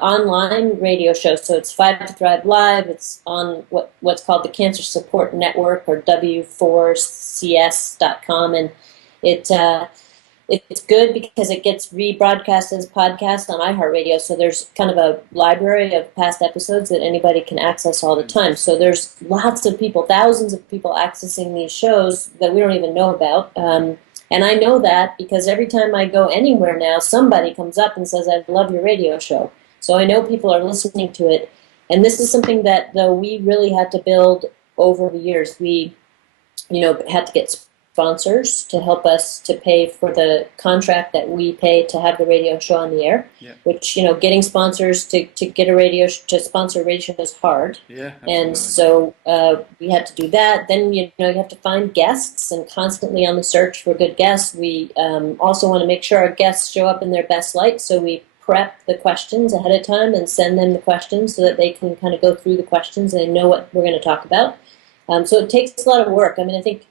online radio show. So it's Five to Thrive Live. It's on what's called the Cancer Support Network, or W4CS.com, and it's good because it gets rebroadcast as podcast on iHeartRadio. So there's kind of a library of past episodes that anybody can access all the time. So there's lots of people, thousands of people accessing these shows that we don't even know about. And I know that because every time I go anywhere now, somebody comes up and says, "I love your radio show." So I know people are listening to it. And this is something that, though, we really had to build over the years. We, had to get sponsors to help us to pay for the contract that we pay to have the radio show on the air, which, getting sponsors to get a to sponsor a radio show is hard. Yeah, and so we had to do that. Then, you have to find guests and constantly on the search for good guests. We also want to make sure our guests show up in their best light, so we prep the questions ahead of time and send them the questions so that they can kind of go through the questions and they know what we're going to talk about. So it takes a lot of work. I mean, I think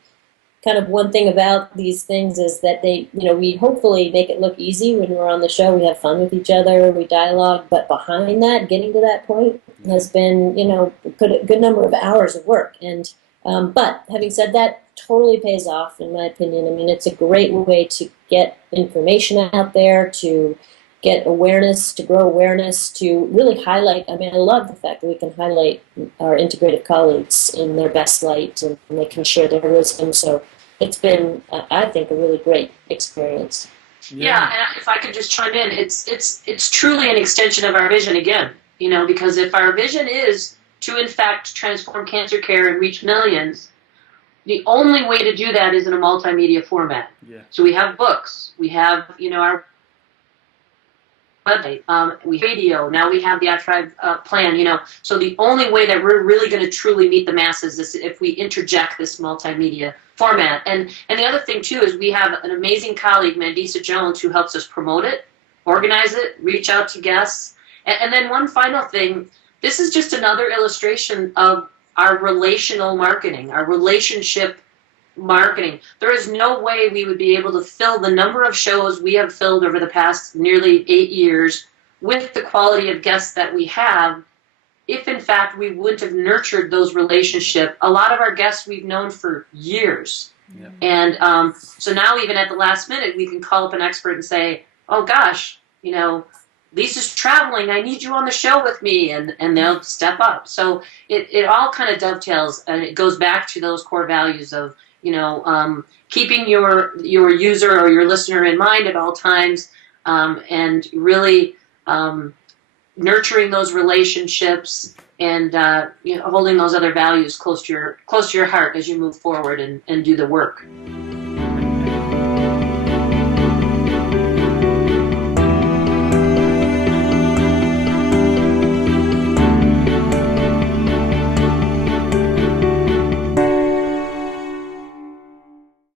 kind of one thing about these things is that they, we hopefully make it look easy when we're on the show. We have fun with each other, we dialogue, but behind that, getting to that point has been, a good number of hours of work. And but having said that, totally pays off, in my opinion. I mean, it's a great way to get information out there, to get awareness, to grow awareness, to really highlight. I mean, I love the fact that we can highlight our integrative colleagues in their best light and they can share their wisdom. So it's been, I think, a really great experience. Yeah, and if I could just chime in, it's truly an extension of our vision again, because if our vision is to, in fact, transform cancer care and reach millions, the only way to do that is in a multimedia format. Yeah. So we have books, we have, our website, we radio, now we have the iThrive plan, So the only way that we're really going to truly meet the masses is if we interject this multimedia format. And the other thing, too, is we have an amazing colleague, Mandisa Jones, who helps us promote it, organize it, reach out to guests. And then one final thing, this is just another illustration of our relational marketing, our relationship marketing. There is no way we would be able to fill the number of shows we have filled over the past nearly 8 years with the quality of guests that we have if, in fact, we wouldn't have nurtured those relationships. A lot of our guests we've known for years. Yeah. And so now even at the last minute, we can call up an expert and say, "Oh, gosh, Lisa's traveling. I need you on the show with me," and they'll step up. So it all kind of dovetails, and it goes back to those core values of, keeping your user or your listener in mind at all times, and really nurturing those relationships and holding those other values close to your heart as you move forward and do the work.